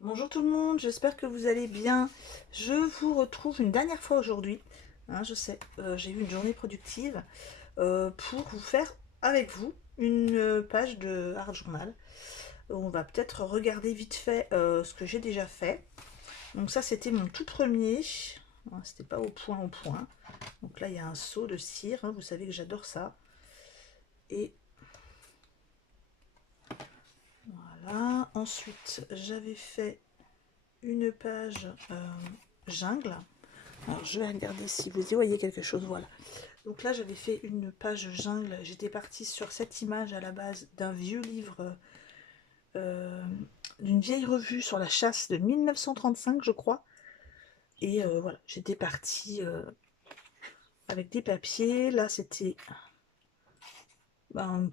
Bonjour tout le monde, j'espère que vous allez bien. Je vous retrouve une dernière fois aujourd'hui. Je sais, j'ai eu une journée productive pour vous faire avec vous une page de Art Journal. On va peut-être regarder vite fait ce que j'ai déjà fait. Donc ça, c'était mon tout premier. C'était pas au point au point. Donc là, il y a un seau de cire. Vous savez que j'adore ça. Et voilà. Ensuite, j'avais fait une page jungle. Alors, je vais regarder si vous y voyez quelque chose. Voilà. Donc là, j'avais fait une page jungle. J'étais partie sur cette image à la base d'un vieux livre, euh, d'une vieille revue sur la chasse de 1935, je crois. Et voilà, j'étais partie avec des papiers. Là, c'était un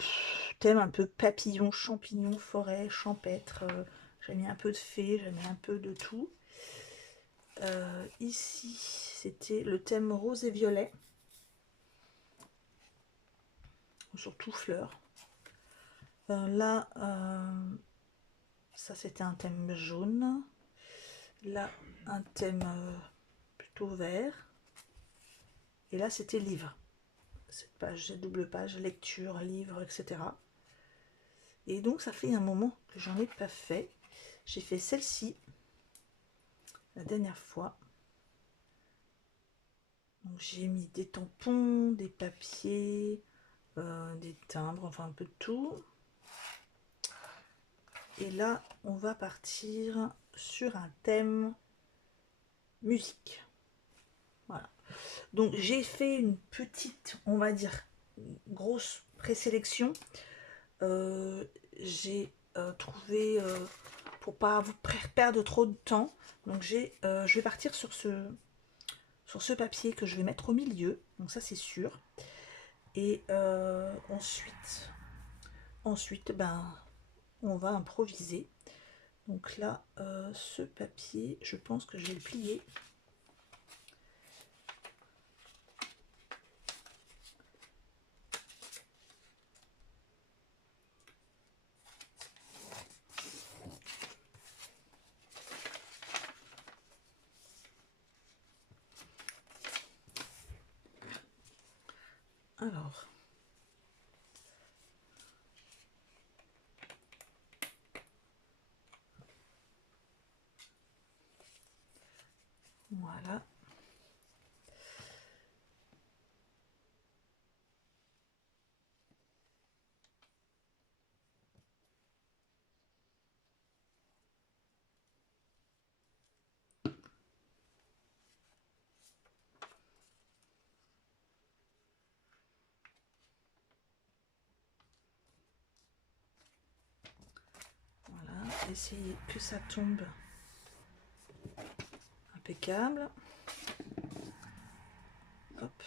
thème un peu papillon, champignon, forêt, champêtre. J'ai mis un peu de fées, j'ai mis un peu de tout. Ici, c'était le thème rose et violet, surtout fleurs. Là, ça c'était un thème jaune. Là, un thème plutôt vert. Et là, c'était livre. Cette page, cette double page, lecture, livre, etc. Et donc, ça fait un moment que j'en ai pas fait. J'ai fait celle-ci la dernière fois. Donc, j'ai mis des tampons, des papiers, des timbres, enfin un peu de tout. Et là, on va partir sur un thème musique. Voilà. Donc j'ai fait une petite, on va dire, grosse présélection. J'ai trouvé, pour pas vous perdre trop de temps, donc je vais partir sur ce papier que je vais mettre au milieu, donc ça c'est sûr. Et ensuite, ben, on va improviser. Donc là, ce papier, je pense que je vais le plier. Alors, voilà. Voilà, essayez que ça tombe impeccable. Hop.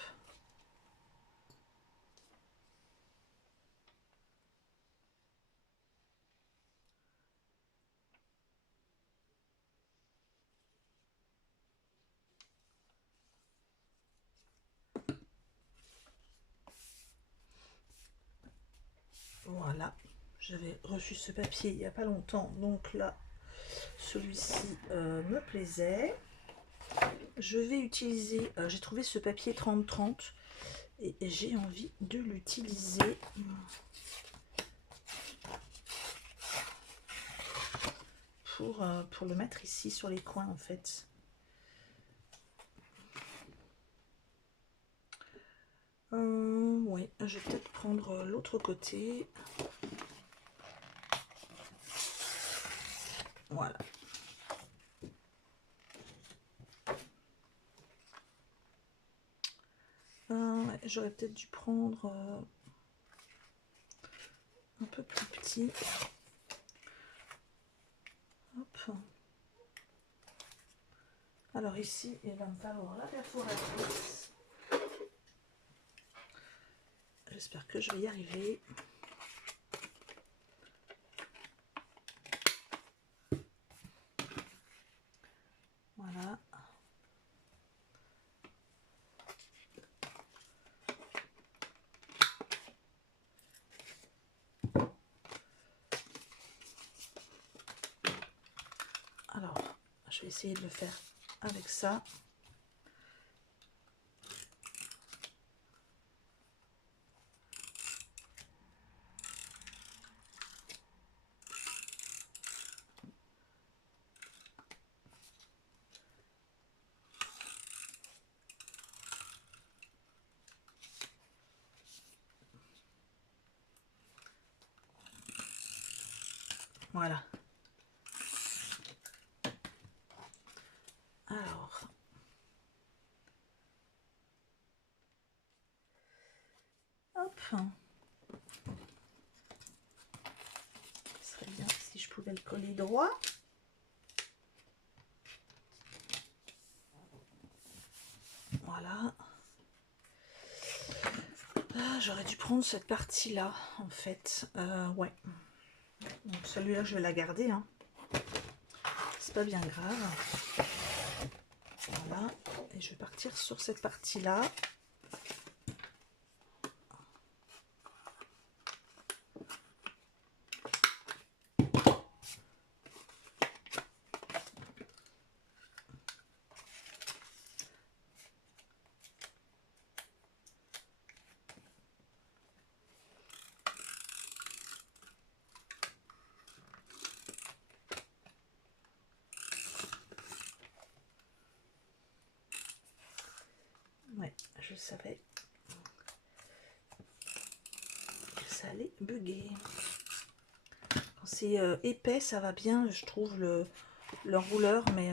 Voilà, j'avais reçu ce papier il n'y a pas longtemps, donc là, celui-ci me plaisait. Je vais utiliser, j'ai trouvé ce papier 30-30 et j'ai envie de l'utiliser pour le mettre ici sur les coins en fait. Oui, je vais peut-être prendre l'autre côté. Voilà. Ouais, j'aurais peut-être dû prendre un peu plus petit. Hop. Alors ici, il va me falloir la perforatrice. J'espère que je vais y arriver. Voilà. Alors, je vais essayer de le faire avec ça. Voilà. Alors, hop. Ce serait bien si je pouvais le coller droit. Voilà. Ah, j'aurais dû prendre cette partie-là, en fait. Ouais. Donc celui-là, je vais la garder. Hein. C'est pas bien grave. Voilà. Et je vais partir sur cette partie-là. Ouais, je savais que ça allait bugger. Quand c'est épais, ça va bien, je trouve, le rouleur, mais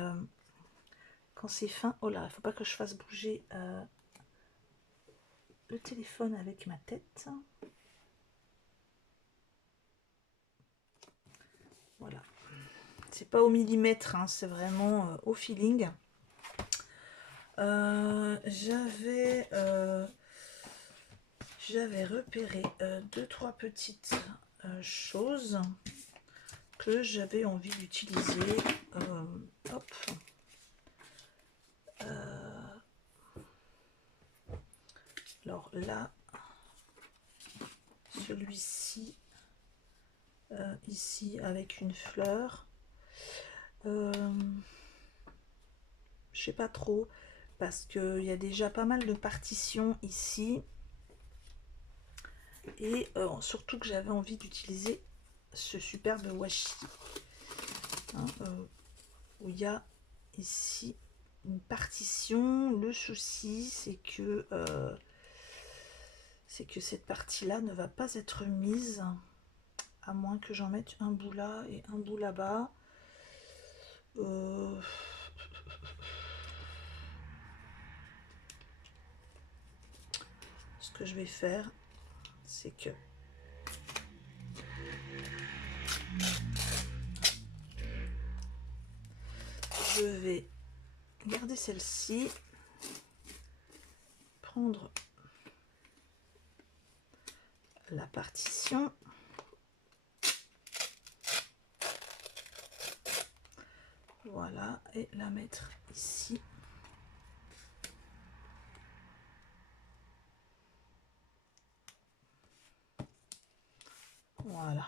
quand c'est fin, oh là, il faut pas que je fasse bouger le téléphone avec ma tête. Voilà. C'est pas au millimètre, hein, c'est vraiment au feeling. J'avais repéré 2-3 petites choses que j'avais envie d'utiliser. Hop. Alors là, celui-ci, ici avec une fleur. Je sais pas trop parce qu'il y a déjà pas mal de partitions ici. Et surtout que j'avais envie d'utiliser ce superbe washi. Hein, où il y a ici une partition. Le souci, c'est que cette partie-là ne va pas être mise, à moins que j'en mette un bout là et un bout là-bas. Ce que je vais faire, c'est que je vais garder celle-ci, prendre la partition, voilà, et la mettre ici. Voilà.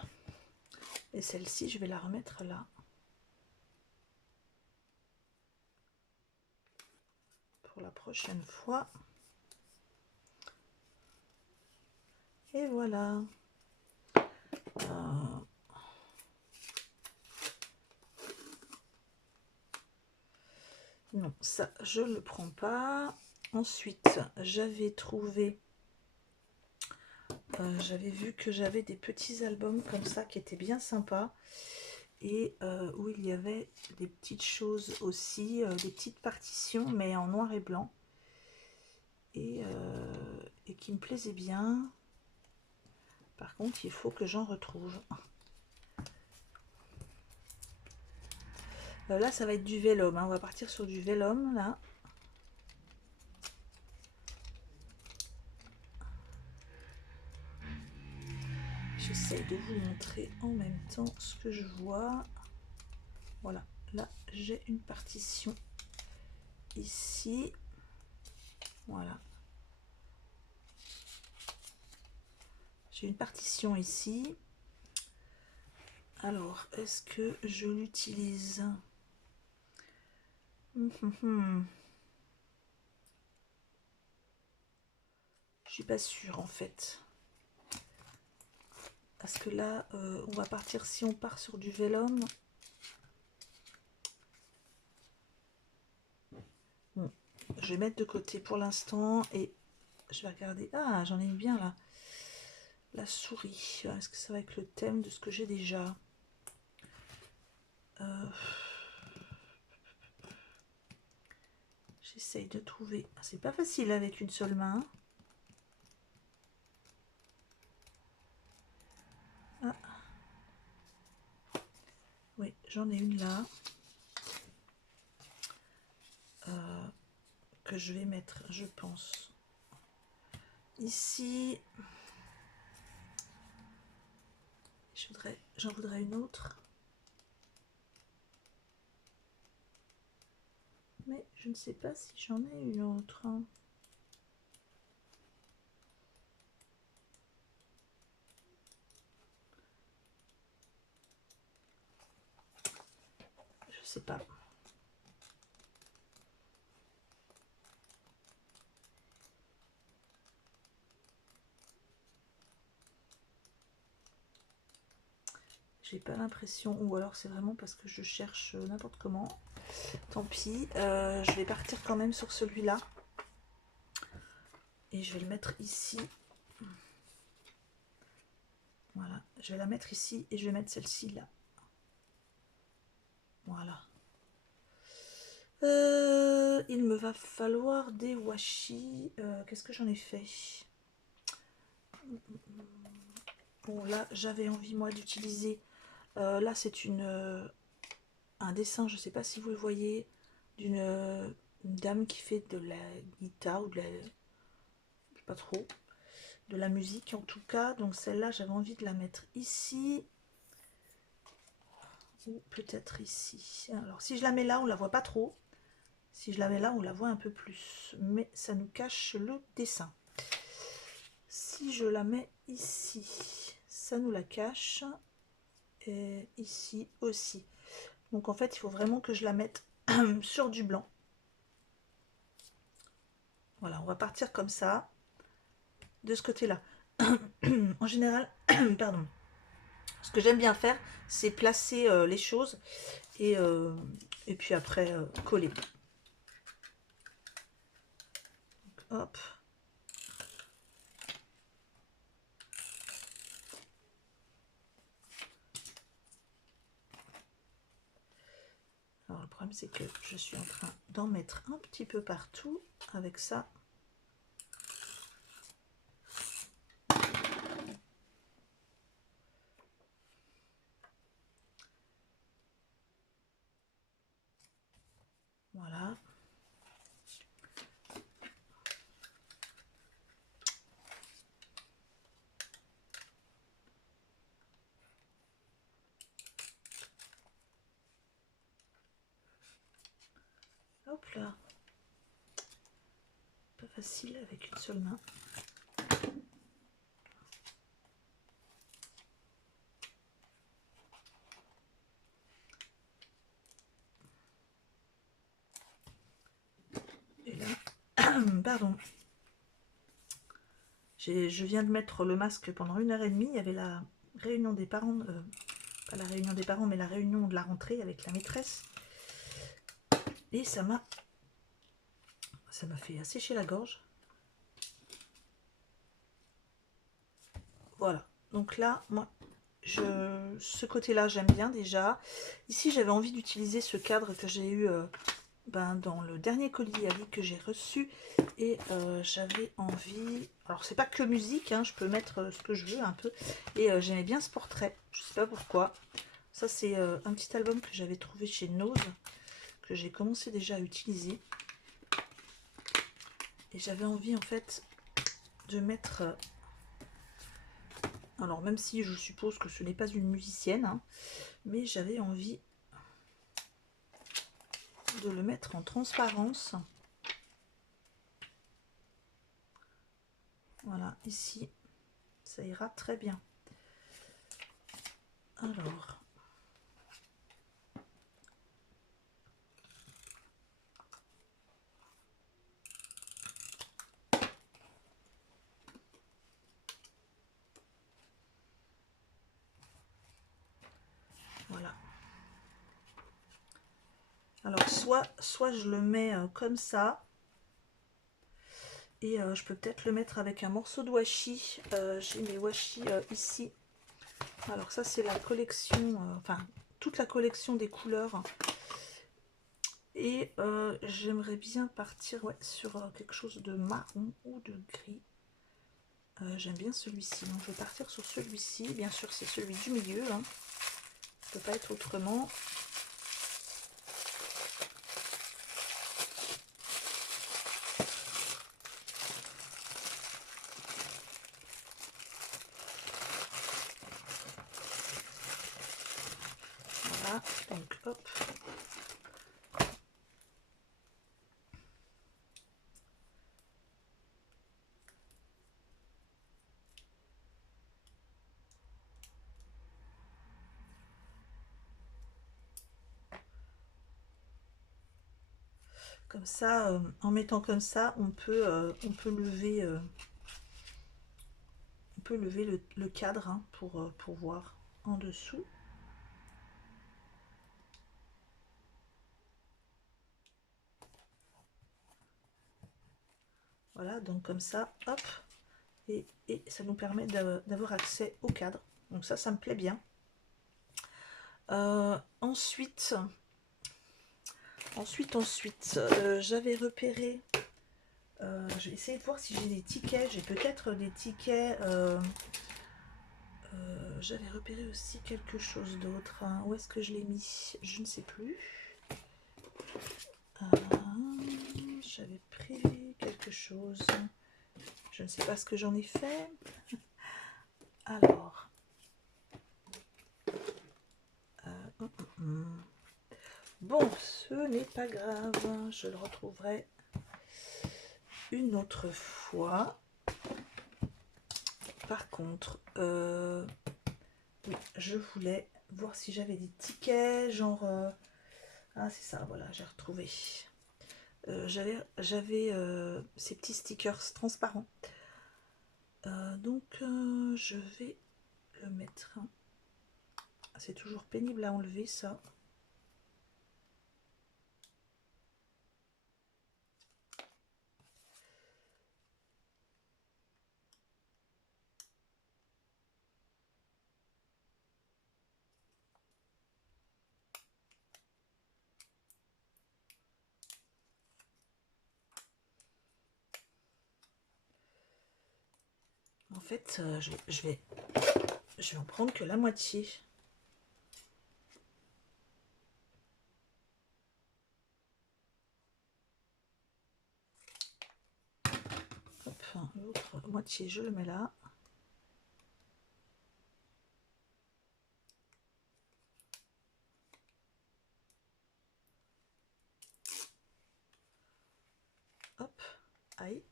Et celle-ci, je vais la remettre là. Pour la prochaine fois. Et voilà. Non, ça, je ne le prends pas. Ensuite, j'avais trouvé... j'avais vu que j'avais des petits albums comme ça qui étaient bien sympas. Et où il y avait des petites choses aussi, des petites partitions, mais en noir et blanc. Et qui me plaisaient bien. Par contre, il faut que j'en retrouve. Là, ça va être du vélum. Hein. On va partir sur du vélum, là. J'essaie de vous montrer en même temps ce que je vois. Voilà, là, j'ai une partition ici. Voilà. J'ai une partition ici. Alors, est-ce que je l'utilise? Je suis pas sûre en fait. Parce que là, on va partir, si on part sur du vélum. Bon, je vais mettre de côté pour l'instant et je vais regarder. Ah, j'en ai une bien là. La souris. Est-ce que ça va avec le thème de ce que j'ai déjà? J'essaye de trouver. C'est pas facile avec une seule main. Ah. Oui, j'en ai une là. Que je vais mettre, je pense, ici. J'en voudrais une autre. Mais je ne sais pas si j'en ai une autre. Je sais pas. J'ai pas l'impression, ou alors c'est vraiment parce que je cherche n'importe comment. Tant pis, je vais partir quand même sur celui-là. Et je vais le mettre ici. Voilà, je vais la mettre ici et je vais mettre celle-ci là. Voilà. Il me va falloir des washi. Qu'est-ce que j'en ai fait? Bon, là, j'avais envie, moi, d'utiliser... là, c'est un dessin, je ne sais pas si vous le voyez, d'une dame qui fait de la guitare ou de la... je sais pas trop. De la musique, en tout cas. Donc, celle-là, j'avais envie de la mettre ici. Ou peut-être ici. Alors, si je la mets là, on la voit pas trop. Si je la mets là, on la voit un peu plus. Mais ça nous cache le dessin. Si je la mets ici, ça nous la cache. Et ici aussi. Donc en fait, il faut vraiment que je la mette sur du blanc. Voilà, on va partir comme ça, de ce côté-là. En général, pardon, ce que j'aime bien faire, c'est placer les choses et puis après coller. Donc, hop. Alors le problème c'est que je suis en train d'en mettre un petit peu partout avec ça. Voilà. Hop là. Pas facile avec une seule main. Et là, pardon. Je viens de mettre le masque pendant 1h30. Il y avait la réunion des parents, pas la réunion des parents, mais la réunion de la rentrée avec la maîtresse. Et ça m'a fait assécher la gorge. Voilà. Donc là, moi, ce côté-là, j'aime bien déjà. Ici, j'avais envie d'utiliser ce cadre que j'ai eu dans le dernier colis Ali que j'ai reçu. Et j'avais envie... Alors, c'est pas que musique, hein, je peux mettre ce que je veux un peu. Et j'aimais bien ce portrait. Je sais pas pourquoi. Ça, c'est un petit album que j'avais trouvé chez Nose, que j'ai commencé déjà à utiliser. Et j'avais envie, en fait, de mettre... alors, même si je suppose que ce n'est pas une musicienne, hein, mais j'avais envie de le mettre en transparence. Voilà, ici, ça ira très bien. Alors, Alors, soit je le mets comme ça, et je peux peut-être le mettre avec un morceau de washi. J'ai mes washi ici. Alors ça, c'est la collection, enfin, toute la collection des couleurs. Et j'aimerais bien partir sur quelque chose de marron ou de gris. J'aime bien celui-ci, donc je vais partir sur celui-ci. Bien sûr, c'est celui du milieu, hein. Ça peut pas être autrement. Voilà, donc hop. Comme ça, en mettant comme ça, on peut lever, le cadre, hein, pour voir en dessous. Voilà, donc comme ça, hop, et ça nous permet d'avoir accès au cadre. Donc ça me plaît bien. Ensuite, j'avais repéré, je vais essayer de voir si j'ai des tickets. J'ai peut-être des tickets. J'avais repéré aussi quelque chose d'autre, hein. Où est-ce que je l'ai mis? Je ne sais plus. J'avais prévu quelque chose. Je ne sais pas ce que j'en ai fait. Alors. Bon, ce n'est pas grave. Je le retrouverai une autre fois. Par contre, oui, je voulais voir si j'avais des tickets, genre... ah, c'est ça, voilà, j'ai retrouvé. J'avais ces petits stickers transparents. Donc, je vais le mettre. C'est toujours pénible à enlever, ça. En fait, je vais en prendre que la moitié. Hop, l'autre moitié, je le mets là. Hop, aïe.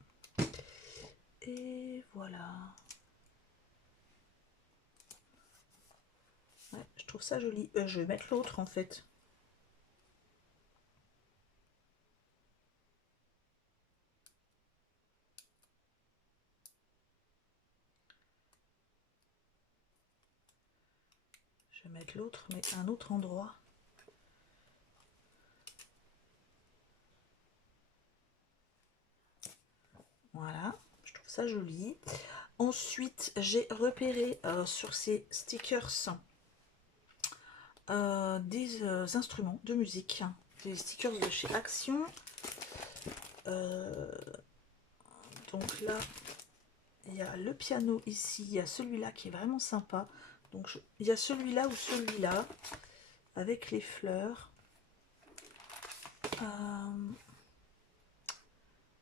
Et voilà. Ouais, je trouve ça joli. Je vais mettre l'autre, en fait. Je vais mettre l'autre, mais à un autre endroit. Voilà, je trouve ça joli. Ensuite, j'ai repéré sur ces stickers des instruments de musique. Des stickers de chez Action. Donc là, il y a le piano ici. Il y a celui-là qui est vraiment sympa. Donc il y a celui-là ou celui-là avec les fleurs.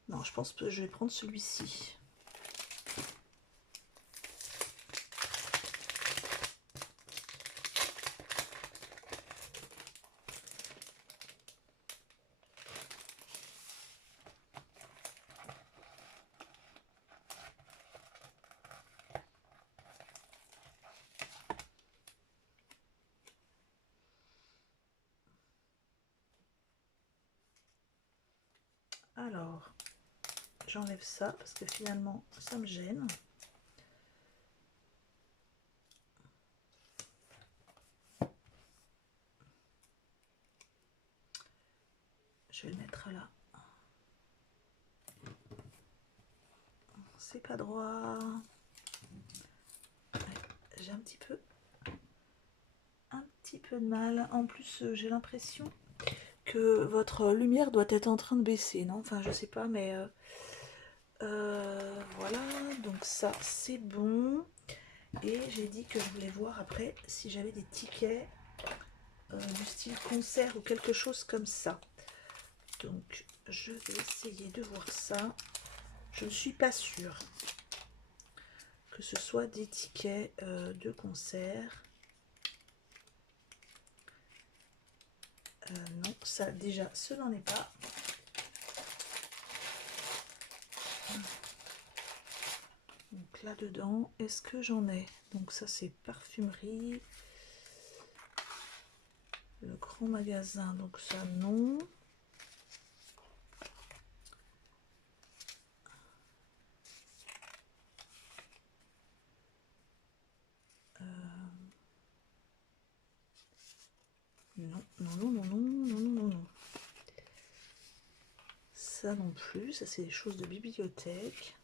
Non, je pense que je vais prendre celui-ci. Alors, j'enlève ça parce que finalement, ça me gêne. Je vais le mettre là. C'est pas droit. Ouais, j'ai un petit peu de mal. En plus, j'ai l'impression que votre lumière doit être en train de baisser, non? Enfin, je sais pas, mais voilà. Donc ça, c'est bon. Et j'ai dit que je voulais voir après si j'avais des tickets du style concert ou quelque chose comme ça. Donc, je vais essayer de voir ça. Je ne suis pas sûre que ce soit des tickets de concert. Non, ça déjà, ce n'en est pas. Donc là-dedans, est-ce que j'en ai? Donc ça, c'est parfumerie. Le grand magasin, donc ça, non. Non, non, non, non, non, non, non, non. Ça non plus, ça c'est des choses de bibliothèque.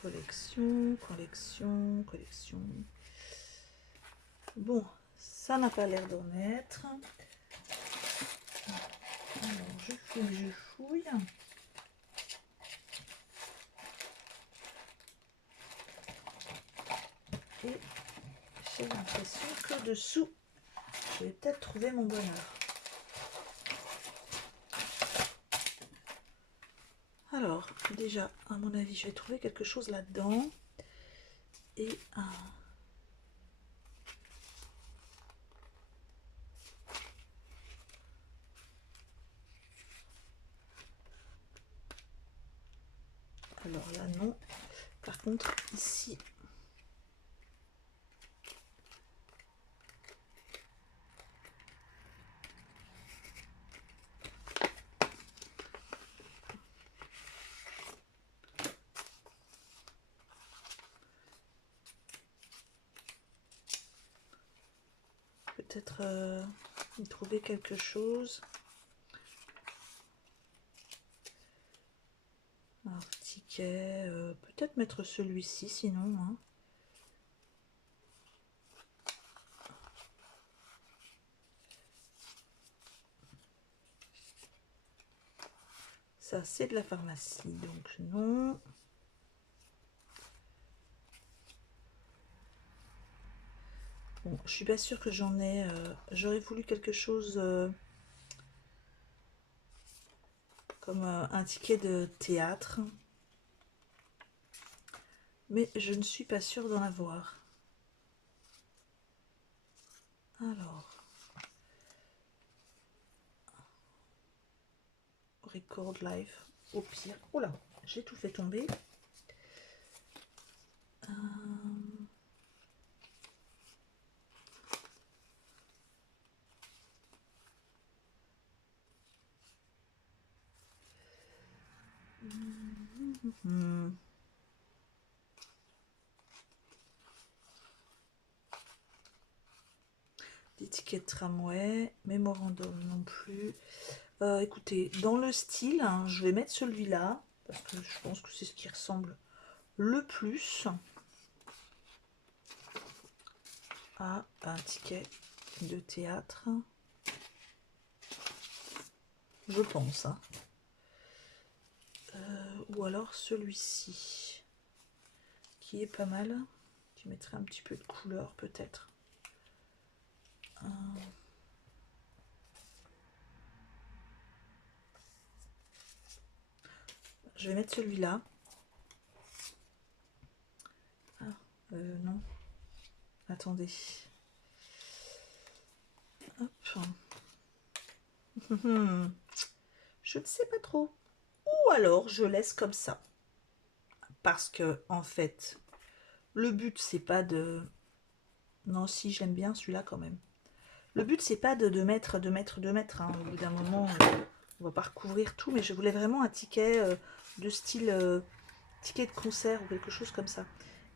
Collection, collection, collection. Bon, ça n'a pas l'air d'en être. Alors, je fouille. Et j'ai l'impression que dessous, je vais peut-être trouver mon bonheur. Alors, déjà, à mon avis, je vais trouver quelque chose là-dedans. Et un... Alors là, non. Par contre, ici... Peut-être trouver quelque chose. Alors, ticket, peut-être mettre celui-ci sinon. Hein. Ça, c'est de la pharmacie, donc non. Bon, je suis pas sûre que j'en ai. J'aurais voulu quelque chose comme un ticket de théâtre. Mais je ne suis pas sûre d'en avoir. Alors. Record live. Au pire. Oh là, j'ai tout fait tomber. Des tickets de tramway, mémorandum non plus. Écoutez, dans le style, hein, je vais mettre celui-là, parce que je pense que c'est ce qui ressemble le plus à un ticket de théâtre. Je pense. Hein. Ou alors celui-ci, qui est pas mal, qui mettrait un petit peu de couleur peut-être. Je vais mettre celui-là. Ah, non. Attendez. Hop. Je ne sais pas trop. Ou alors je laisse comme ça. Parce que en fait, le but c'est pas de... Non, si j'aime bien celui-là quand même. Le but c'est pas de mettre. Hein. Au bout d'un moment, on va pas recouvrir tout, mais je voulais vraiment un ticket de style ticket de concert ou quelque chose comme ça.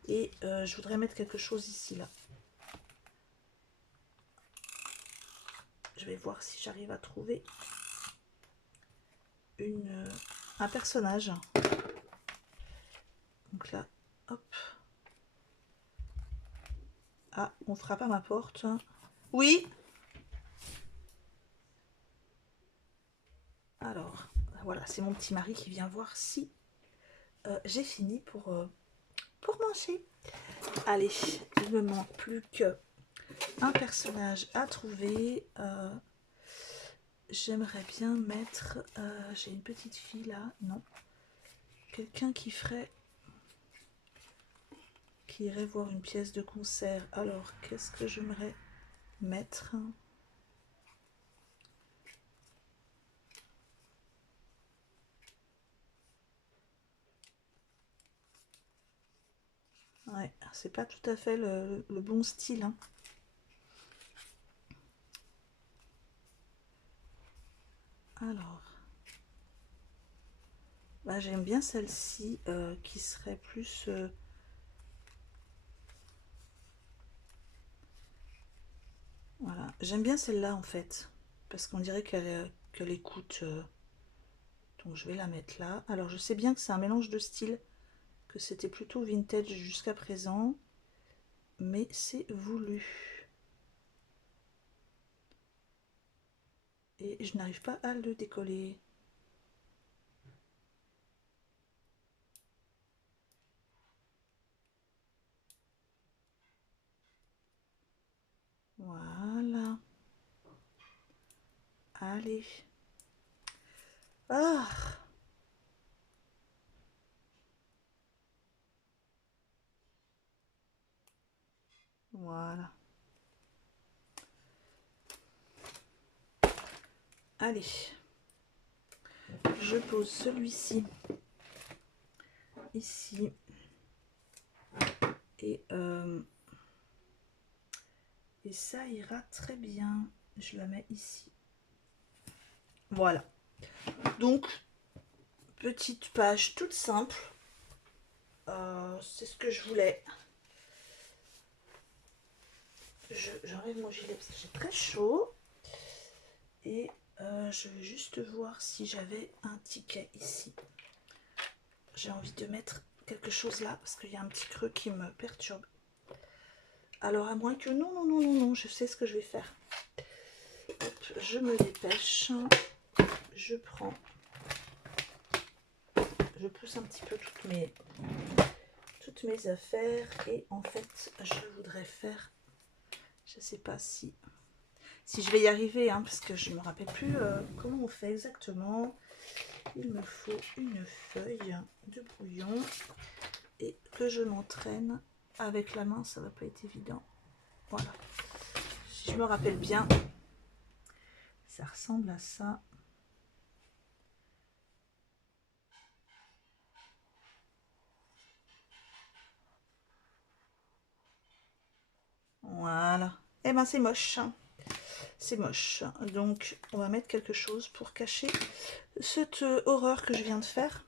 Et je voudrais mettre quelque chose ici là. vais voir si j'arrive à trouver un personnage. Donc là, hop. Ah, on frappe à ma porte. Oui. Alors, voilà, c'est mon petit mari qui vient voir si j'ai fini pour manger. Allez, il me manque plus que un personnage à trouver. J'aimerais bien mettre... j'ai une petite fille là, non. Quelqu'un qui irait voir une pièce de concert. Alors, qu'est-ce que j'aimerais mettre? Ouais, c'est pas tout à fait le bon style, hein. Alors, bah, j'aime bien celle-ci qui serait plus... voilà, j'aime bien celle-là en fait, parce qu'on dirait qu'elle écoute. Donc je vais la mettre là. Alors je sais bien que c'est un mélange de styles, que c'était plutôt vintage jusqu'à présent, mais c'est voulu. Et je n'arrive pas à le décoller. Voilà. Allez. Ah! Voilà. Allez. Je pose celui-ci ici. Et ça ira très bien. Je la mets ici. Voilà. Donc, petite page toute simple. C'est ce que je voulais. J'enlève mon gilet parce que j'ai très chaud. Et je vais juste voir si j'avais un ticket ici. J'ai envie de mettre quelque chose là parce qu'il y a un petit creux qui me perturbe. Alors à moins que... Non, je sais ce que je vais faire. Hop, je me dépêche. Je prends... Je pousse un petit peu toutes mes affaires. Et en fait, je voudrais faire... Je sais pas si je vais y arriver, hein, parce que je ne me rappelle plus comment on fait exactement. Il me faut une feuille de brouillon et que je m'entraîne avec la main, ça va pas être évident. Voilà, si je me rappelle bien, ça ressemble à ça. Voilà, et ben c'est moche, c'est moche. Donc on va mettre quelque chose pour cacher cette horreur que je viens de faire.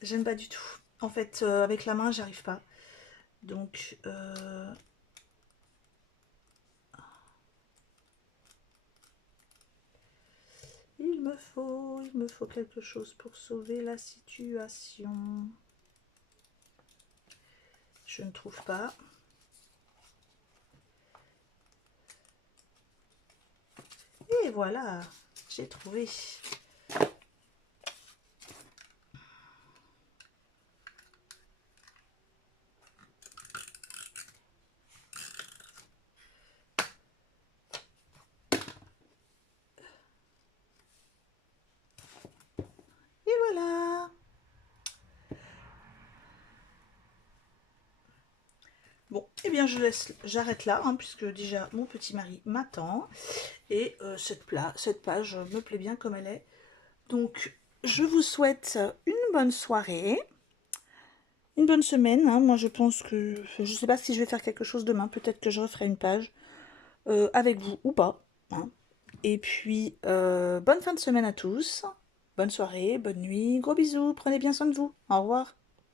J'aime pas du tout. En fait, avec la main, j'arrive pas. Donc, il me faut quelque chose pour sauver la situation. Je ne trouve pas. Et voilà, j'ai trouvé. Et voilà. Bon, eh bien j'arrête là, hein, puisque déjà mon petit mari m'attend. Et cette page me plaît bien comme elle est. Donc, je vous souhaite une bonne soirée, une bonne semaine. Hein. Moi, je pense que... Je ne sais pas si je vais faire quelque chose demain. Peut-être que je referai une page avec vous ou pas. Hein. Et puis, bonne fin de semaine à tous. Bonne soirée, bonne nuit. Gros bisous. Prenez bien soin de vous. Au revoir.